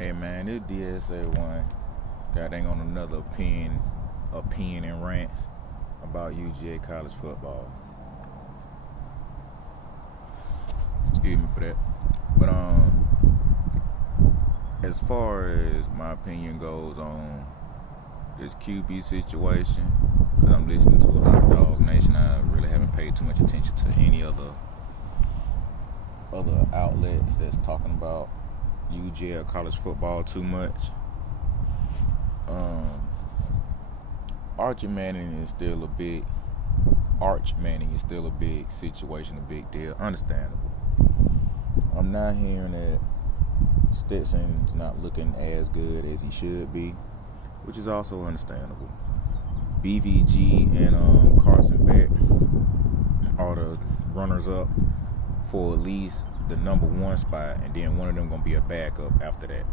Hey man, this DSA one got dang on another opinion and rants about UGA college football. Excuse me for that. But as far as my opinion goes on this QB situation, because I'm listening to a lot of Dog Nation, I really haven't paid too much attention to any other outlets that's talking about UGA college football too much. Arch Manning is still a big situation, a big deal. Understandable. I'm not hearing that Stetson's not looking as good as he should be, which is also understandable. BVG and Carson Beck are the runners-up for at least the number one spot, and then one of them gonna be a backup after that,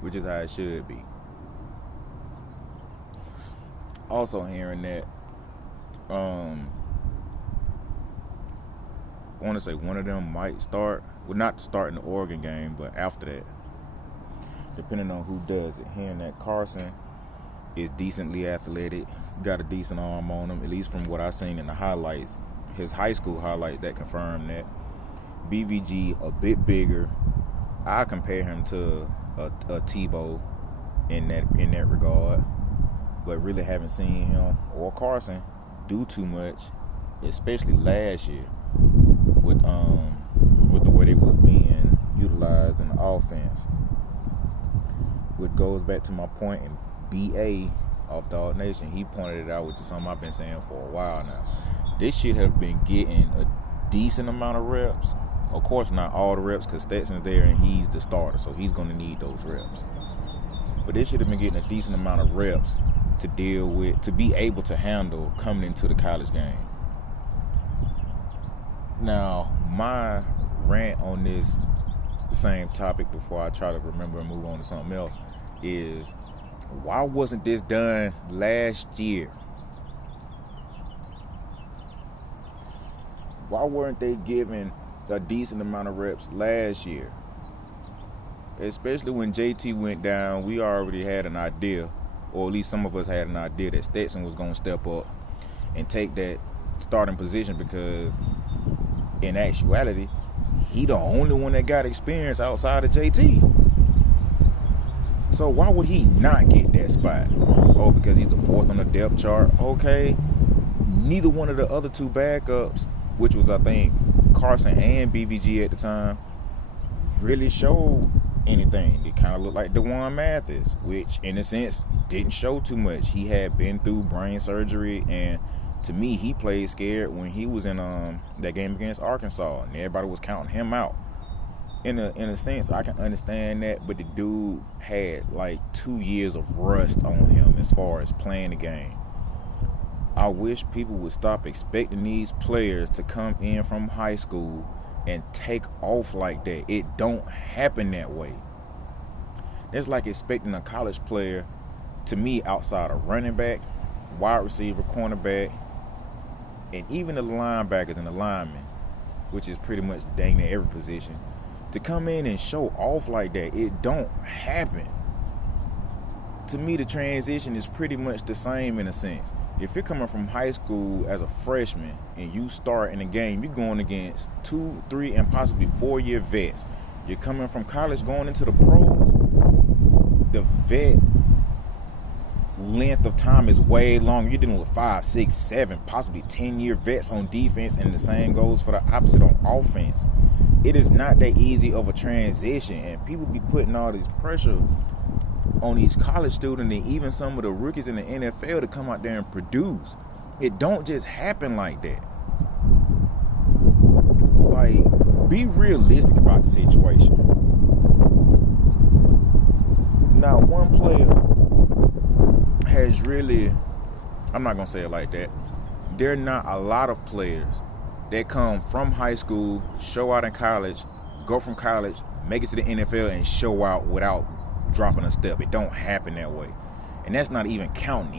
which is how it should be. Also hearing that, I want to say one of them might start, well, not start in the Oregon game, but after that, depending on who does it. Hearing that Carson is decently athletic, got a decent arm on him, at least from what I've seen in the highlights, his high school highlights that confirm that. BVG a bit bigger. I compare him to a Tebow in that regard, but really haven't seen him or Carson do too much, especially last year with the way they was being utilized in the offense. Which goes back to my point in BA of Dog Nation. He pointed it out, which is something I've been saying for a while now. This shit have been getting a decent amount of reps. Of course, not all the reps, because Stetson's there and he's the starter, so he's going to need those reps. But they should have been getting a decent amount of reps to deal with, to be able to handle coming into the college game. Now, my rant on this same topic before I try to remember and move on to something else is, why wasn't this done last year? Why weren't they given a decent amount of reps last year? Especially when JT went down, we already had an idea, or at least some of us had an idea, that Stetson was going to step up and take that starting position, because in actuality, he the only one that got experience outside of JT. So why would he not get that spot? Oh, because he's the fourth on the depth chart. Okay. Neither one of the other two backups, which was, I think, Carson and BVG at the time, really showed anything. It kind of looked like DeJuan Mathis, which in a sense didn't show too much. He had been through brain surgery, and to me, he played scared when he was in that game against Arkansas, and everybody was counting him out. In a sense, I can understand that, but the dude had like 2 years of rust on him as far as playing the game. I wish people would stop expecting these players to come in from high school and take off like that. It don't happen that way. It's like expecting a college player, to me, outside of running back, wide receiver, cornerback, and even the linebackers and the linemen, which is pretty much dang near every position, to come in and show off like that. It don't happen. To me, the transition is pretty much the same in a sense. If you're coming from high school as a freshman and you start in a game, you're going against 2, 3, and possibly 4-year vets. You're coming from college going into the pros. The vet length of time is way long. You're dealing with 5, 6, 7, possibly 10-year vets on defense, and the same goes for the opposite on offense. It is not that easy of a transition, and people be putting all this pressure on these college students and even some of the rookies in the NFL to come out there and produce. It don't just happen like that. Like, be realistic about the situation. Now, one player has really, I'm not going to say it like that. There are not a lot of players that come from high school, show out in college, go from college, make it to the NFL, and show out without dropping a step. It don't happen that way. And that's not even counting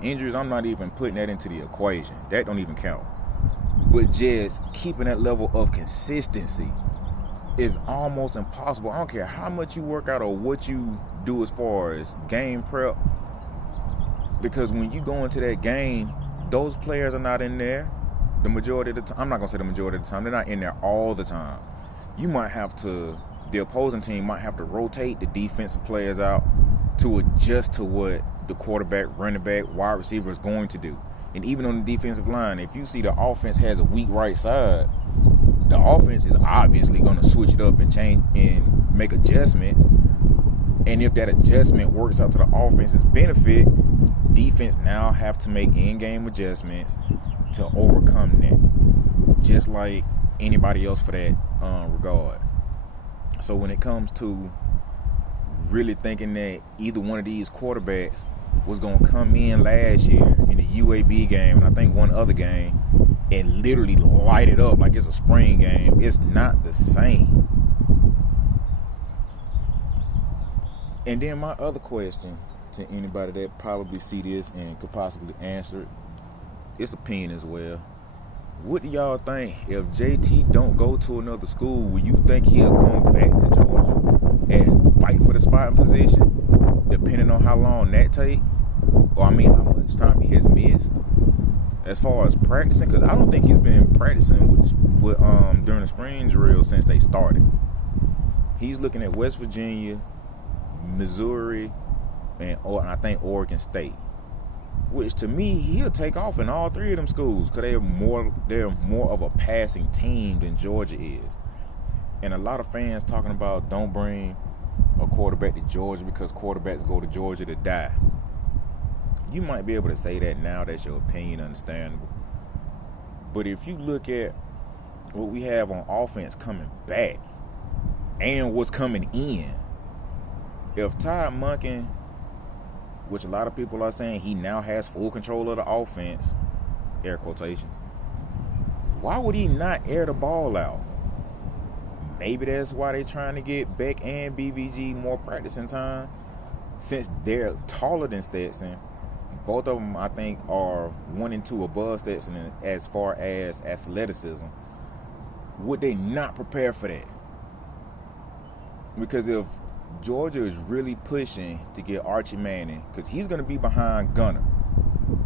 injuries. I'm not even putting that into the equation. That don't even count. But just keeping that level of consistency. is almost impossible. I don't care how much you work out or what you do as far as game prep, because when you go into that game, those players are not in there the majority of the time. I'm not gonna say the majority of the time. They're not in there all the time. The opposing team might have to rotate the defensive players out to adjust to what the quarterback, running back, wide receiver is going to do. And even on the defensive line, if you see the offense has a weak right side, the offense is obviously going to switch it up and change and make adjustments. And if that adjustment works out to the offense's benefit, defense now have to make in-game adjustments to overcome that, just like anybody else for that regard. So when it comes to really thinking that either one of these quarterbacks was going to come in last year in the UAB game, and I think one other game, and literally light it up like it's a spring game, it's not the same. And then my other question to anybody that probably see this and could possibly answer it, it's opinion as well. What do y'all think? If JT don't go to another school, will you think he'll come back to Georgia and fight for the starting position, depending on how long that take? Or how much time he has missed as far as practicing? Because I don't think he's been practicing with during the spring drill since they started. He's looking at West Virginia, Missouri, and I think Oregon State, which to me he'll take off in all three of them schools because they're more of a passing team than Georgia is. And a lot of fans talking about don't bring a quarterback to Georgia because quarterbacks go to Georgia to die. You might be able to say that now, that's your opinion, understandable. But if you look at what we have on offense coming back and what's coming in, if Todd Monken, which a lot of people are saying he now has full control of the offense, air quotations, why would he not air the ball out? Maybe that's why they're trying to get Beck and BVG more practicing time, since they're taller than Stetson. Both of them, I think, are 1 and 2 above Stetson as far as athleticism. Would they not prepare for that? Because if Georgia is really pushing to get Archie Manning, because he's going to be behind Gunner.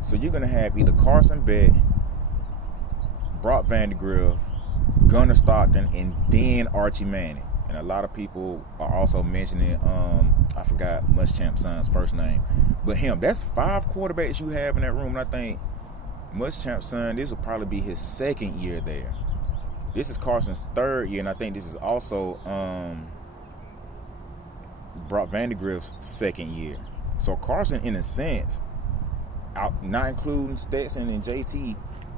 So you're going to have either Carson Beck, Brock Vandegrift, Gunner Stockton, and then Archie Manning. And a lot of people are also mentioning, I forgot Muschamp's son's first name, but him. That's 5 quarterbacks you have in that room. And I think Muschamp's son, this will probably be his 2nd year there. This is Carson's 3rd year, and I think this is also Brock Vandegrift's 2nd year. So Carson, in a sense, not including Stetson and JT,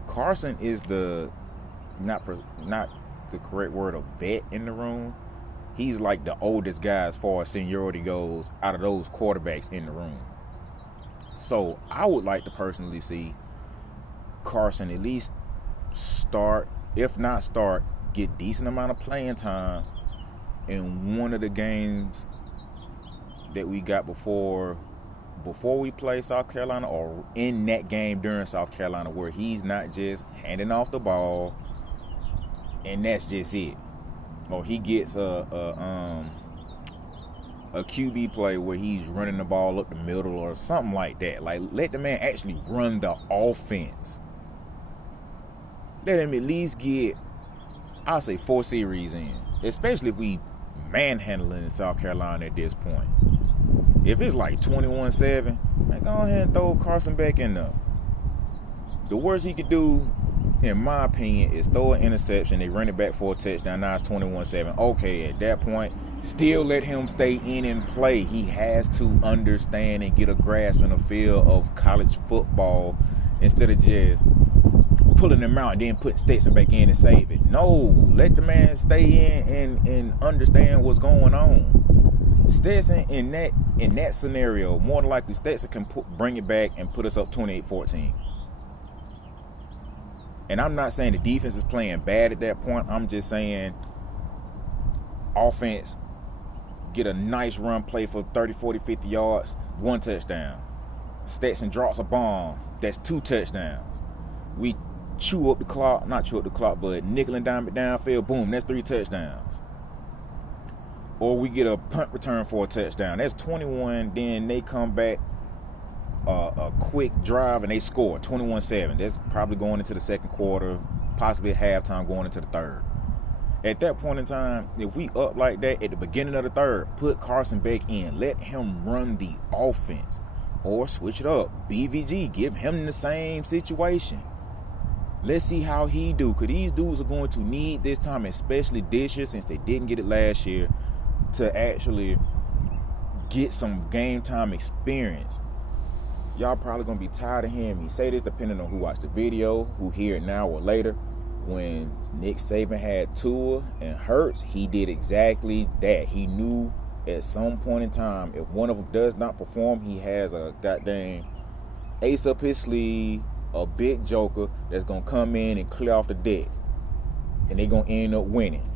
Carson is the not the correct word of vet in the room. He's like the oldest guy as far as seniority goes out of those quarterbacks in the room. So I would like to personally see Carson at least start, if not start, get decent amount of playing time in one of the games that we got before we play South Carolina, or in that game during South Carolina, where he's not just handing off the ball and that's just it. Or he gets a QB play where he's running the ball up the middle or something like that. Like, let the man actually run the offense. Let him at least get, I'll say, 4 series in. Especially if we manhandling South Carolina at this point. If it's like 21-7, man, go ahead and throw Carson back in there. The worst he could do, in my opinion, is throw an interception. They run it back for a touchdown. Now it's 21-7. Okay, at that point, still let him stay in and play. He has to understand and get a grasp and a feel of college football instead of just pulling him out and then putting Stetson back in and save it. No, let the man stay in and understand what's going on. Stetson, in that scenario, more than likely Stetson can bring it back and put us up 28-14. And I'm not saying the defense is playing bad at that point. I'm just saying offense get a nice run play for 30, 40, 50 yards, 1 touchdown. Stetson drops a bomb, that's 2 touchdowns. We not chew up the clock, but nickel and dime it downfield, boom, that's 3 touchdowns. or we get a punt return for a touchdown. That's 21. Then they come back a quick drive and they score 21-7. That's probably going into the second quarter, possibly at halftime going into the third. At that point in time, if we up like that at the beginning of the third, put Carson back in. Let him run the offense. Or switch it up. BVG, give him the same situation. Let's see how he do. Because these dudes are going to need this time, especially this year, since they didn't get it last year, to actually get some game time experience. Y'all probably going to be tired of hearing me say this, depending on who watched the video, who hear it now or later. When Nick Saban had Tua and Hurts, he did exactly that. He knew at some point in time, if one of them does not perform, he has a goddamn ace up his sleeve, a big joker that's going to come in and clear off the deck. And they're going to end up winning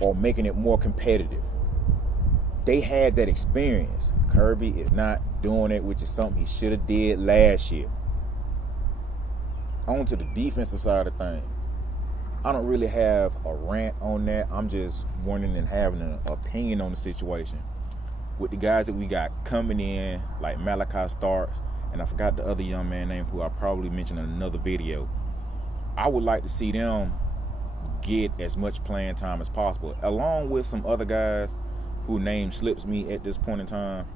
or making it more competitive. They had that experience. Kirby is not doing it, which is something he should have did last year. On to the defensive side of things. I don't really have a rant on that. I'm just wanting and having an opinion on the situation. With the guys that we got coming in, like Malachi Starks, and I forgot the other young man name who I probably mentioned in another video. I would like to see them get as much playing time as possible, along with some other guys who name slips me at this point in time,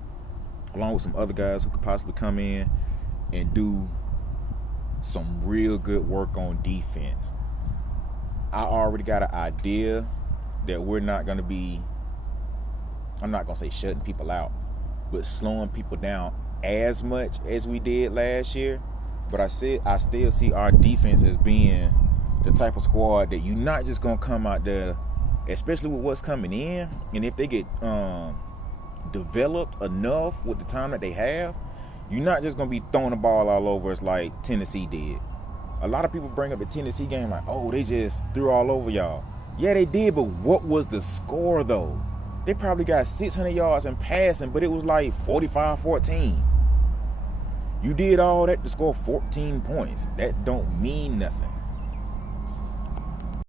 along with some other guys who could possibly come in and do some real good work on defense. I already got an idea that we're not going to be, I'm not going to say shutting people out, but slowing people down as much as we did last year. But I still see our defense as being the type of squad that you're not just going to come out there, especially with what's coming in. And if they get developed enough with the time that they have, you're not just going to be throwing the ball all over us like Tennessee did. A lot of people bring up the Tennessee game like, oh, they just threw all over y'all. Yeah, they did, but what was the score, though? They probably got 600 yards in passing, but it was like 45-14. You did all that to score 14 points. That don't mean nothing.